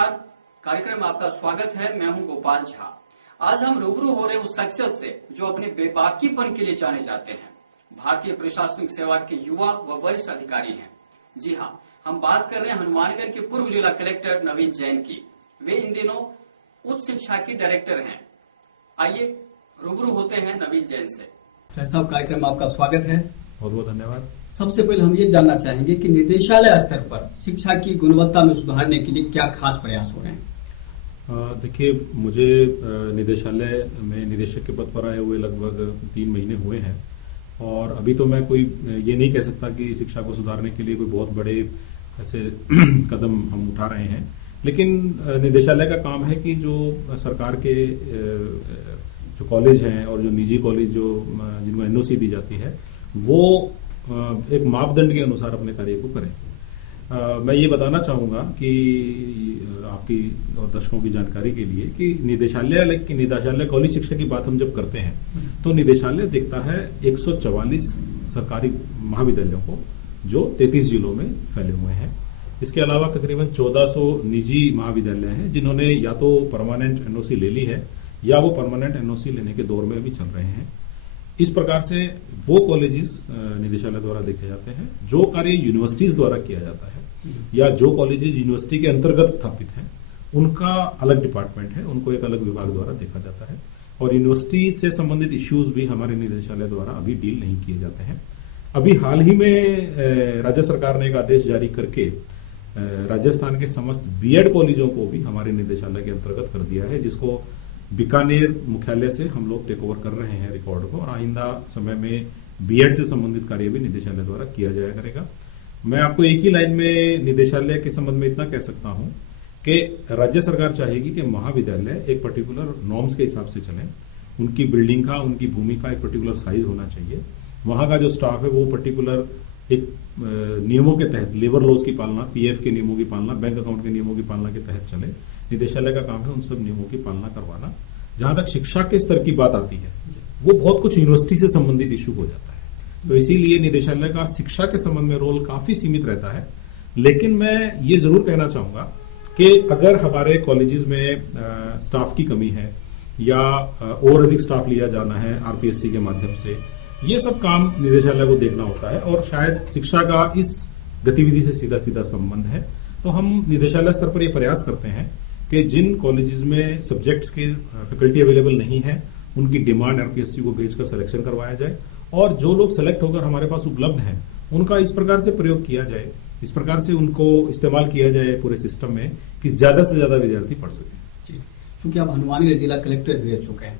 नमस्कार, कार्यक्रम में आपका स्वागत है। मैं हूं गोपाल झा। आज हम रूबरू हो रहे उस शख्सियत से जो अपने बेबाकीपन के लिए जाने जाते हैं। भारतीय प्रशासनिक सेवा के युवा व वरिष्ठ अधिकारी हैं। जी हाँ, हम बात कर रहे हैं हनुमानगढ़ के पूर्व जिला कलेक्टर नवीन जैन की। वे इन दिनों उच्च शिक्षा के डायरेक्टर हैं। आइए रूबरू होते हैं नवीन जैन से। साहब, कार्यक्रम में आपका स्वागत है। बहुत बहुत धन्यवाद। सबसे पहले हम ये जानना चाहेंगे कि निदेशालय स्तर पर शिक्षा की गुणवत्ता में सुधारने के लिए क्या खास प्रयास हो रहे हैं? देखिए, मुझे निदेशालय में निदेशक के पद पर आए हुए लगभग 3 महीने हुए हैं और अभी तो मैं कोई ये नहीं कह सकता कि शिक्षा को सुधारने के लिए कोई बहुत बड़े ऐसे कदम हम उठा रहे हैं, लेकिन निदेशालय का काम है कि जो सरकार के जो कॉलेज हैं और जो निजी कॉलेज जो जिनको एनओसी दी जाती है वो एक मापदंड के अनुसार अपने कार्य को करें। मैं ये बताना चाहूंगा कि आपकी और दर्शकों की जानकारी के लिए कि निदेशालय कॉलेज शिक्षा की बात हम जब करते हैं तो निदेशालय देखता है 144 सरकारी महाविद्यालयों को जो 33 जिलों में फैले हुए हैं। इसके अलावा तकरीबन 1400 निजी महाविद्यालय हैं जिन्होंने या तो परमानेंट एनओसी ले ली है या वो परमानेंट एनओसी लेने के दौर में अभी चल रहे हैं। इस प्रकार से वो कॉलेजेस निदेशालय द्वारा देखे जाते हैं। जो कार्य यूनिवर्सिटीज द्वारा किया जाता है या जो कॉलेजेस यूनिवर्सिटी के अंतर्गत स्थापित हैं उनका अलग डिपार्टमेंट है, उनको एक अलग विभाग द्वारा देखा जाता है और यूनिवर्सिटी से संबंधित इश्यूज भी हमारे निदेशालय द्वारा अभी डील नहीं किए जाते हैं। अभी हाल ही में राज्य सरकार ने एक आदेश जारी करके राजस्थान के समस्त बीएड कॉलेजों को भी हमारे निदेशालय के अंतर्गत कर दिया है, जिसको बीकानेर मुख्यालय से हम लोग टेक ओवर कर रहे हैं रिकॉर्ड को और आइंदा समय में बीएड से संबंधित कार्य भी निदेशालय द्वारा किया जाया करेगा। मैं आपको एक ही लाइन में निदेशालय के संबंध में इतना कह सकता हूं कि राज्य सरकार चाहेगी कि महाविद्यालय एक पर्टिकुलर नॉर्म्स के हिसाब से चलें। उनकी बिल्डिंग का, उनकी भूमि का एक पर्टिकुलर साइज होना चाहिए। वहां का जो स्टाफ है वो पर्टिकुलर एक नियमों के तहत, लेबर लॉज की पालना, पीएफ के नियमों की पालना, बैंक अकाउंट के नियमों की पालना के तहत चले। निदेशालय का काम है उन सब नियमों की पालना करवाना। जहां तक शिक्षा के स्तर की बात आती है वो बहुत कुछ यूनिवर्सिटी से संबंधित इश्यू हो जाता है, तो इसीलिए निदेशालय का शिक्षा के संबंध में रोल काफी सीमित रहता है। लेकिन मैं ये जरूर कहना चाहूंगा कि अगर हमारे कॉलेजेस में स्टाफ की कमी है या और अधिक स्टाफ लिया जाना है आरपीएससी के माध्यम से, ये सब काम निदेशालय को देखना होता है और शायद शिक्षा का इस गतिविधि से सीधा सीधा संबंध है। तो हम निदेशालय स्तर पर यह प्रयास करते हैं कि जिन कॉलेजेस में सब्जेक्ट्स की फैकल्टी अवेलेबल नहीं है उनकी डिमांड आरपीएससी को भेजकर सिलेक्शन करवाया जाए और जो लोग सेलेक्ट होकर हमारे पास उपलब्ध हैं उनका इस प्रकार से प्रयोग किया जाए, इस प्रकार से उनको इस्तेमाल किया जाए पूरे सिस्टम में कि ज्यादा से ज्यादा विद्यार्थी पढ़ सके। चूंकि आप हनुमानगढ़ जिला कलेक्टर भी रह चुके हैं,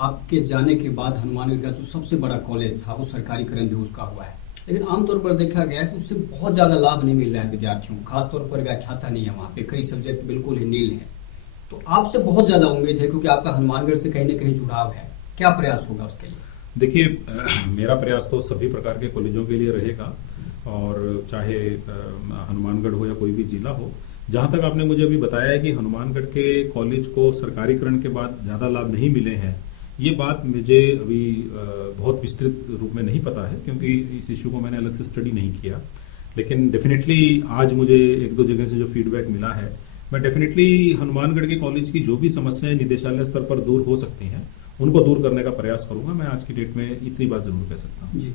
आपके जाने के बाद हनुमानगढ़ का जो सबसे बड़ा कॉलेज था वो सरकारीकरण भी उसका हुआ है, लेकिन आमतौर पर देखा गया है कि उससे बहुत ज्यादा लाभ नहीं मिल रहा है विद्यार्थियों को। खासतौर पर व्याख्याता नहीं है, वहाँ पे कई सब्जेक्ट बिल्कुल ही नील है। तो आपसे बहुत ज्यादा उम्मीद है क्योंकि आपका हनुमानगढ़ से कहीं न कहीं जुड़ाव है। क्या प्रयास होगा उसके लिए? देखिए, मेरा प्रयास तो सभी प्रकार के कॉलेजों के लिए रहेगा और चाहे हनुमानगढ़ हो या कोई भी जिला हो। जहां तक आपने मुझे अभी बताया है कि हनुमानगढ़ के कॉलेज को सरकारीकरण के बाद ज्यादा लाभ नहीं मिले हैं, ये बात मुझे अभी बहुत विस्तृत रूप में नहीं पता है क्योंकि इस इश्यू को मैंने अलग से स्टडी नहीं किया। लेकिन डेफिनेटली आज मुझे 1-2 जगह से जो फीडबैक मिला है, मैं डेफिनेटली हनुमानगढ़ के कॉलेज की जो भी समस्याएं निदेशालय स्तर पर दूर हो सकती हैं उनको दूर करने का प्रयास करूंगा। मैं आज की डेट में इतनी बात जरूर कह सकता हूँ। जी,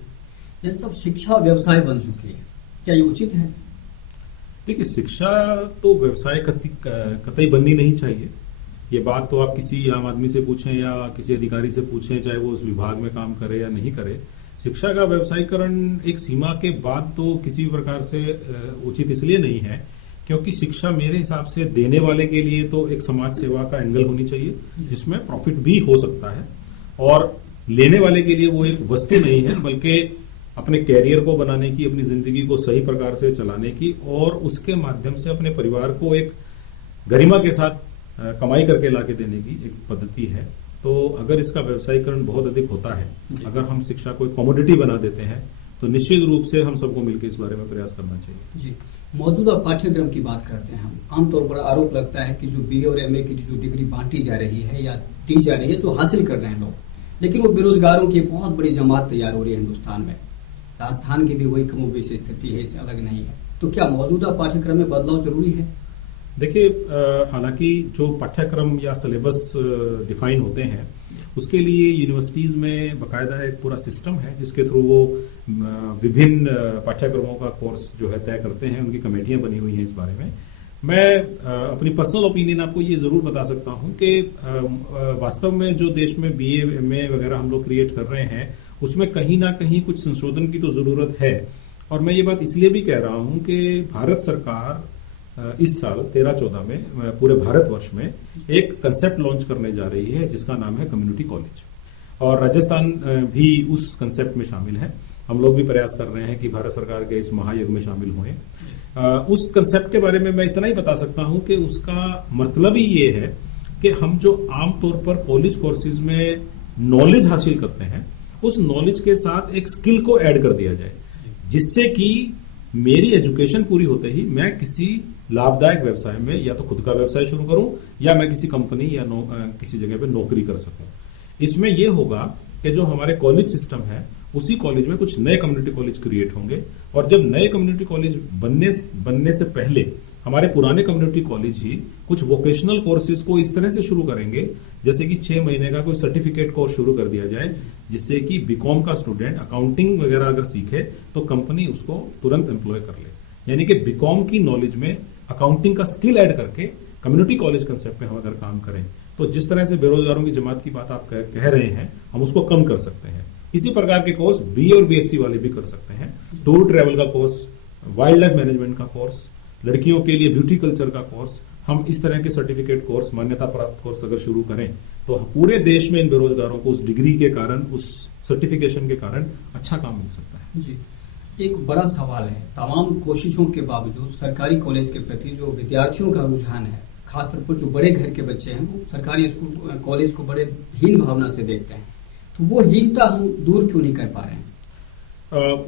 ये सब शिक्षा व्यवसाय बन चुकी है, क्या ये उचित है? देखिए, शिक्षा तो व्यवसाय कतई बननी नहीं चाहिए। ये बात तो आप किसी आम आदमी से पूछें या किसी अधिकारी से पूछें, चाहे वो उस विभाग में काम करे या नहीं करे। शिक्षा का व्यवसायीकरण एक सीमा के बाद तो किसी भी प्रकार से उचित इसलिए नहीं है क्योंकि शिक्षा मेरे हिसाब से देने वाले के लिए तो एक समाज सेवा का एंगल होनी चाहिए जिसमें प्रॉफिट भी हो सकता है और लेने वाले के लिए वो एक वस्तु नहीं है बल्कि अपने कैरियर को बनाने की, अपनी जिंदगी को सही प्रकार से चलाने की और उसके माध्यम से अपने परिवार को एक गरिमा के साथ कमाई करके लाके देने की एक पद्धति है। तो अगर इसका व्यवसायीकरण बहुत अधिक होता है, अगर हम शिक्षा को एक कमोडिटी बना देते हैं तो निश्चित रूप से हम सबको मिलकर इस बारे में प्रयास करना चाहिए। जी, मौजूदा पाठ्यक्रम की बात करते हैं हम। आमतौर पर आरोप लगता है कि जो बीए और एमए की जो डिग्री बांटी जा रही है या दी जा रही है, जो हासिल कर रहे हैं लोग, लेकिन वो बेरोजगारों की बहुत बड़ी जमात तैयार हो रही है हिंदुस्तान में। राजस्थान की भी वही कमोबेश स्थिति है, इससे अलग नहीं है। तो क्या मौजूदा पाठ्यक्रम में बदलाव जरूरी है? देखिए, हालांकि जो पाठ्यक्रम या सिलेबस डिफाइन होते हैं उसके लिए यूनिवर्सिटीज में बकायदा एक पूरा सिस्टम है जिसके थ्रू वो विभिन्न पाठ्यक्रमों का कोर्स जो है तय करते हैं। उनकी कमेटियां बनी हुई हैं इस बारे में। मैं अपनी पर्सनल ओपिनियन आपको ये जरूर बता सकता हूं कि वास्तव में जो देश में बीए एमए वगैरह हम लोग क्रिएट कर रहे हैं उसमें कहीं ना कहीं कुछ संशोधन की तो जरूरत है। और मैं ये बात इसलिए भी कह रहा हूं कि भारत सरकार इस साल 13-14 में पूरे भारतवर्ष में एक कंसेप्ट लॉन्च करने जा रही है जिसका नाम है कम्युनिटी कॉलेज, और राजस्थान भी उस कंसेप्ट में शामिल है। हम लोग भी प्रयास कर रहे हैं कि भारत सरकार के इस महायज्ञ में शामिल हुए। उस कंसेप्ट के बारे में मैं इतना ही बता सकता हूं कि उसका मतलब ही ये है कि हम जो आमतौर पर कॉलेज कोर्सेज में नॉलेज हासिल करते हैं उस नॉलेज के साथ एक स्किल को ऐड कर दिया जाए, जिससे कि मेरी एजुकेशन पूरी होते ही मैं किसी लाभदायक व्यवसाय में या तो खुद का व्यवसाय शुरू करूं या मैं किसी कंपनी या किसी जगह पे नौकरी कर सकूं। इसमें यह होगा कि जो हमारे कॉलेज सिस्टम है उसी कॉलेज में कुछ नए कम्युनिटी कॉलेज क्रिएट होंगे, और जब नए कम्युनिटी कॉलेज बनने से पहले हमारे पुराने कम्युनिटी कॉलेज ही कुछ वोकेशनल कोर्सेज को इस तरह से शुरू करेंगे जैसे कि 6 महीने का कोई सर्टिफिकेट कोर्स शुरू कर दिया जाए, जिससे कि बीकॉम का स्टूडेंट अकाउंटिंग वगैरह अगर सीखे तो कंपनी उसको तुरंत एम्प्लॉय कर ले। यानी कि बीकॉम की नॉलेज में अकाउंटिंग का स्किल ऐड करके कम्युनिटी कॉलेज कंसेप्ट में हम अगर काम करें तो जिस तरह से बेरोजगारों की जमात की बात आप कह रहे हैं हम उसको कम कर सकते हैं। इसी प्रकार के कोर्स बीए और बीएससी वाले भी कर सकते हैं। टूर ट्रैवल का कोर्स, वाइल्ड लाइफ मैनेजमेंट का कोर्स, लड़कियों के लिए ब्यूटी कल्चर का कोर्स, हम इस तरह के सर्टिफिकेट कोर्स, मान्यता प्राप्त कोर्स अगर शुरू करें तो पूरे देश में इन बेरोजगारों को उस डिग्री के कारण, उस सर्टिफिकेशन के कारण अच्छा काम मिल सकता है। जी, एक बड़ा सवाल है, तमाम कोशिशों के बावजूद सरकारी कॉलेज के प्रति जो विद्यार्थियों का रुझान है, खासतौर पर जो बड़े घर के बच्चे हैं वो सरकारी स्कूल कॉलेज को बड़े हीन भावना से देखते हैं, तो वो हीनता हम दूर क्यों नहीं कर पा रहे हैं?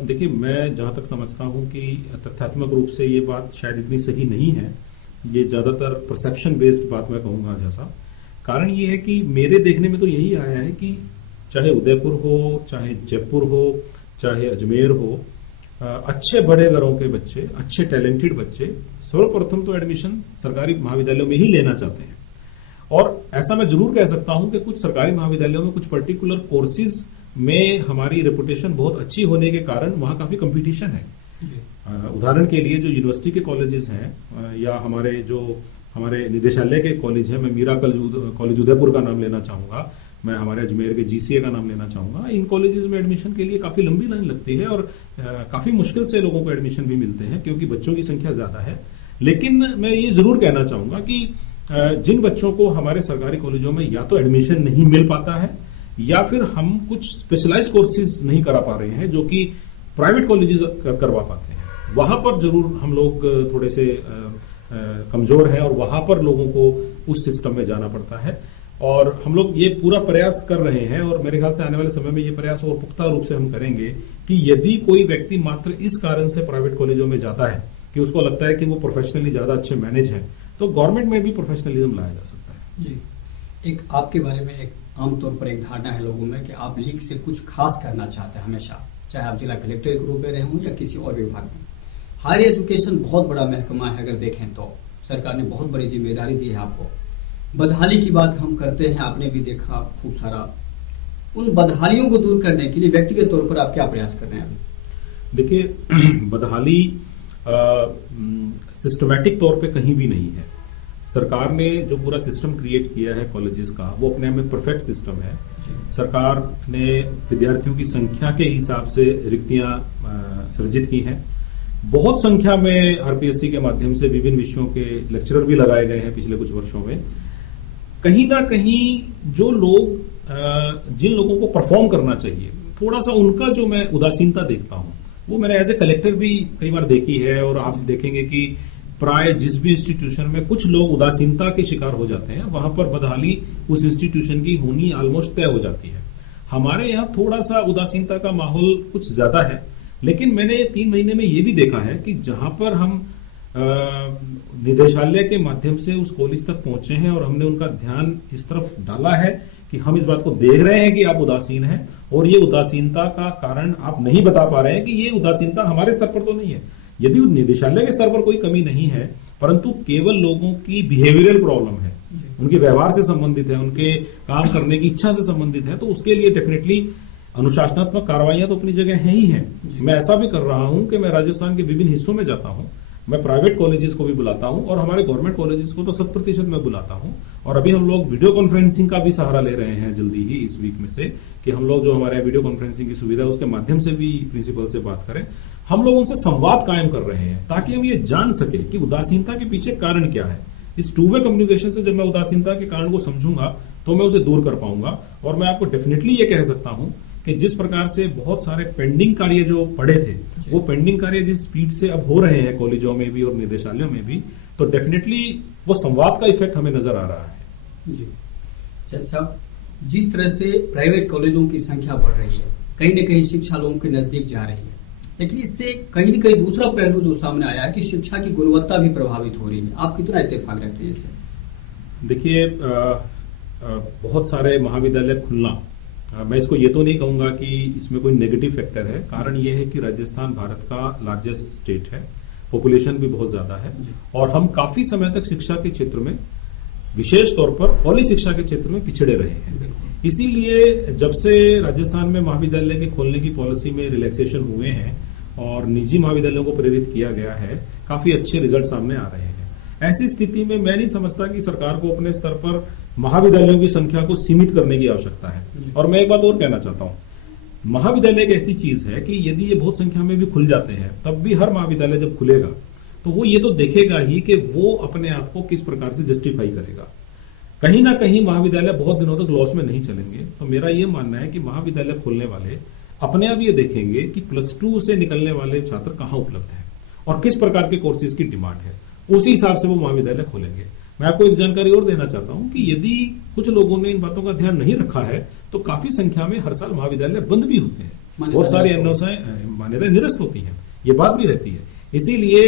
देखिए, मैं जहां तक समझता हूं कि तथ्यात्मक रूप से ये बात शायद इतनी सही नहीं है। ये ज्यादातर परसेप्शन बेस्ड बात मैं कहूंगा। जैसा कारण ये है कि मेरे देखने में तो यही आया है कि चाहे उदयपुर हो, चाहे जयपुर हो, चाहे अजमेर हो, अच्छे बड़े घरों के बच्चे, अच्छे टैलेंटेड बच्चे सर्वप्रथम तो एडमिशन सरकारी महाविद्यालयों में ही लेना चाहते हैं। और ऐसा मैं जरूर कह सकता हूं कि कुछ सरकारी महाविद्यालयों में कुछ पर्टिकुलर कोर्सेज में हमारी रेपुटेशन बहुत अच्छी होने के कारण वहां काफी कंपटीशन है। उदाहरण के लिए जो यूनिवर्सिटी के कॉलेजेस हैं या हमारे निदेशालय के कॉलेज हैं, मैं मीरा कॉलेज उदयपुर का नाम लेना चाहूंगा, मैं हमारे अजमेर के जीसीए का नाम लेना चाहूंगा। इन कॉलेजेस में एडमिशन के लिए काफी लंबी लाइन लगती है और काफी मुश्किल से लोगों को एडमिशन भी मिलते हैं क्योंकि बच्चों की संख्या ज्यादा है। लेकिन मैं ये जरूर कहना चाहूंगा कि जिन बच्चों को हमारे सरकारी कॉलेजों में या तो एडमिशन नहीं मिल पाता है या फिर हम कुछ स्पेशलाइज्ड कोर्सेज नहीं करा पा रहे हैं जो कि प्राइवेट कॉलेजेस करवा पाते हैं, वहां पर जरूर हम लोग थोड़े से कमजोर हैं और वहां पर लोगों को उस सिस्टम में जाना पड़ता है। और हम लोग ये पूरा प्रयास कर रहे हैं और मेरे ख्याल से आने वाले समय में ये प्रयास और पुख्ता रूप से हम करेंगे कि यदि कोई व्यक्ति मात्र इस कारण से प्राइवेट कॉलेजों में जाता है कि उसको लगता है कि वो प्रोफेशनली ज्यादा अच्छे मैनेज हैं, तो गवर्नमेंट में भी प्रोफेशनलिज्म लाया जा सकता है। जी, एक आपके बारे में एक आमतौर पर एक धारणा है लोगों में कि आप लीग से कुछ खास करना चाहते हैं हमेशा, चाहे आप जिला कलेक्टर के रूप में रहे हों या किसी और विभाग में। हायर एजुकेशन बहुत बड़ा महकमा है, अगर देखें तो सरकार ने बहुत बड़ी जिम्मेदारी दी है आपको। बदहाली की बात हम करते हैं, आपने भी देखा खूब सारा। उन बदहालियों को दूर करने के लिए व्यक्तिगत तौर पर आप क्या प्रयास कर रहे हैं अभी? देखिए, बदहाली सिस्टमैटिक तौर पे कहीं भी नहीं है। सरकार ने जो पूरा सिस्टम क्रिएट किया है कॉलेजेस का, वो अपने आप में परफेक्ट सिस्टम है। सरकार ने विद्यार्थियों की संख्या के हिसाब से रिक्तियां सृजित की हैं। बहुत संख्या में आरपीएससी के माध्यम से विभिन्न विषयों के लेक्चरर भी लगाए गए हैं पिछले कुछ वर्षों में। कहीं ना कहीं जो लोग जिन लोगों को परफॉर्म करना चाहिए, थोड़ा सा उनका जो मैं उदासीनता देखता हूं, वो मैंने एज ए कलेक्टर भी कई बार देखी है। और आप देखेंगे कि प्राय जिस भी इंस्टीट्यूशन में कुछ लोग उदासीनता के शिकार हो जाते हैं, वहां पर बदहाली उस इंस्टीट्यूशन की होनी ऑलमोस्ट तय हो जाती है। हमारे यहाँ थोड़ा सा उदासीनता का माहौल कुछ ज्यादा है, लेकिन मैंने 3 महीने में ये भी देखा है कि जहां पर हम निदेशालय के माध्यम से उस कॉलेज तक पहुंचे हैं और हमने उनका ध्यान इस तरफ डाला है कि हम इस बात को देख रहे हैं कि आप उदासीन हैं और ये उदासीनता का कारण आप नहीं बता पा रहे हैं कि ये उदासीनता हमारे स्तर पर तो नहीं है। यदि निदेशालय के स्तर पर कोई कमी नहीं है परंतु केवल लोगों की बिहेवियरल प्रॉब्लम है, उनके व्यवहार से संबंधित है, उनके काम करने की इच्छा से संबंधित है, तो उसके लिए डेफिनेटली अनुशासनात्मक कार्रवाइयां तो अपनी जगह हैं ही हैं। मैं ऐसा भी कर रहा हूं कि मैं राजस्थान के विभिन्न हिस्सों में जाता हूं, मैं प्राइवेट कॉलेजेस को भी बुलाता हूं और हमारे गवर्नमेंट कॉलेजेस को तो 100% मैं बुलाता हूं। और अभी हम लोग वीडियो कॉन्फ्रेंसिंग का भी सहारा ले रहे हैं जल्दी ही इस वीक में से, कि हम लोग जो हमारे वीडियो कॉन्फ्रेंसिंग की सुविधा है उसके माध्यम से भी प्रिंसिपल से बात करें। हम लोग उनसे संवाद कायम कर रहे हैं ताकि हम ये जान सके कि उदासीनता के पीछे कारण क्या है। इस टू वे कम्युनिकेशन से जब मैं उदासीनता के कारण को समझूंगा तो मैं उसे दूर कर पाऊंगा। और मैं आपको डेफिनेटली ये कह सकता हूं कि जिस प्रकार से बहुत सारे पेंडिंग कार्य जो पड़े थे, वो पेंडिंग कार्य जिस स्पीड से अब हो रहे हैं कॉलेजों में भी और निदेशालयों में भी, तो डेफिनेटली वो संवाद का इफेक्ट हमें नजर आ रहा है। जी जज साहब, जिस तरह से प्राइवेट कॉलेजों की संख्या बढ़ रही है, कहीं न कहीं शिक्षा लोगों के नजदीक जा रही है, लेकिन इससे कहीं न कहीं दूसरा पहलू जो सामने आया है कि शिक्षा की गुणवत्ता भी प्रभावित हो रही है। आप कितना इत्तेफाक रखते हैं इससे? देखिए, बहुत सारे महाविद्यालय खुलना, मैं इसको ये तो नहीं कहूंगा कि इसमें कोई नेगेटिव फैक्टर है। कारण ये है कि राजस्थान भारत का लार्जेस्ट स्टेट है, पॉपुलेशन भी बहुत ज्यादा है और हम काफी समय तक शिक्षा के क्षेत्र में, विशेष तौर पर पॉली शिक्षा के क्षेत्र में पिछड़े रहे हैं। इसीलिए जब से राजस्थान में महाविद्यालय के खोलने की पॉलिसी में रिलैक्सेशन हुए हैं और निजी महाविद्यालयों को प्रेरित किया गया है, काफी अच्छे रिजल्ट सामने आ रहे हैं। ऐसी स्थिति में मैं नहीं समझता कि सरकार को अपने स्तर पर महाविद्यालयों की संख्या को सीमित करने की आवश्यकता है। और मैं एक बात और कहना चाहता हूं, महाविद्यालय एक ऐसी चीज है कि यदि ये बहुत संख्या में भी खुल जाते हैं, तब भी हर महाविद्यालय जब खुलेगा तो वो ये तो देखेगा ही कि वो अपने आप को किस प्रकार से जस्टिफाई करेगा। कहीं ना कहीं महाविद्यालय बहुत दिनों तक लॉस में नहीं चलेंगे। तो मेरा ये मानना है कि महाविद्यालय खोलने वाले अपने आप ये देखेंगे कि +2 से निकलने वाले छात्र कहाँ उपलब्ध हैं और किस प्रकार के कोर्सेज की डिमांड है, उसी हिसाब से वो महाविद्यालय खोलेंगे। मैं आपको एक जानकारी और देना चाहता हूं कि यदि कुछ लोगों ने इन बातों का ध्यान नहीं रखा है तो काफी संख्या में हर साल महाविद्यालय बंद भी होते हैं, बहुत सारी मान्यताएं निरस्त होती हैं, ये बात भी रहती है। इसीलिए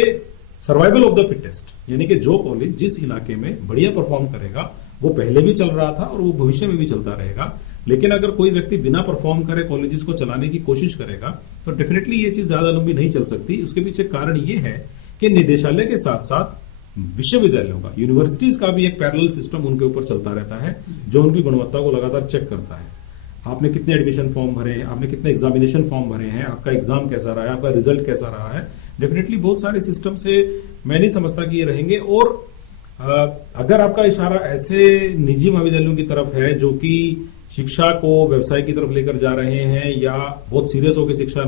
सर्वाइवल ऑफ द फिटेस्ट, यानी कि जो कॉलेज जिस इलाके में बढ़िया परफॉर्म करेगा, वो पहले भी चल रहा था और वो भविष्य में भी चलता रहेगा। लेकिन अगर कोई व्यक्ति बिना परफॉर्म करे कॉलेजेस को चलाने की कोशिश करेगा तो डेफिनेटली ये चीज ज्यादा लंबी नहीं चल सकती। उसके पीछे कारण ये है कि निदेशालय के साथ साथ विश्वविद्यालयों का, यूनिवर्सिटीज का भी एक पैरेलल सिस्टम उनके ऊपर चलता रहता है, जो उनकी गुणवत्ता को लगातार चेक करता है। आपने कितने एडमिशन फॉर्म भरे हैं, आपने कितने एग्जामिनेशन फॉर्म भरे हैं, आपका एग्जाम कैसा रहा है, आपका रिजल्ट कैसा रहा है। डेफिनेटली बहुत सारे सिस्टम से मैं नहीं समझता कि ये रहेंगे। और अगर आपका इशारा ऐसे निजी महाविद्यालयों की तरफ है जो कि शिक्षा को व्यवसाय की तरफ लेकर जा रहे हैं या बहुत सीरियस होकर शिक्षा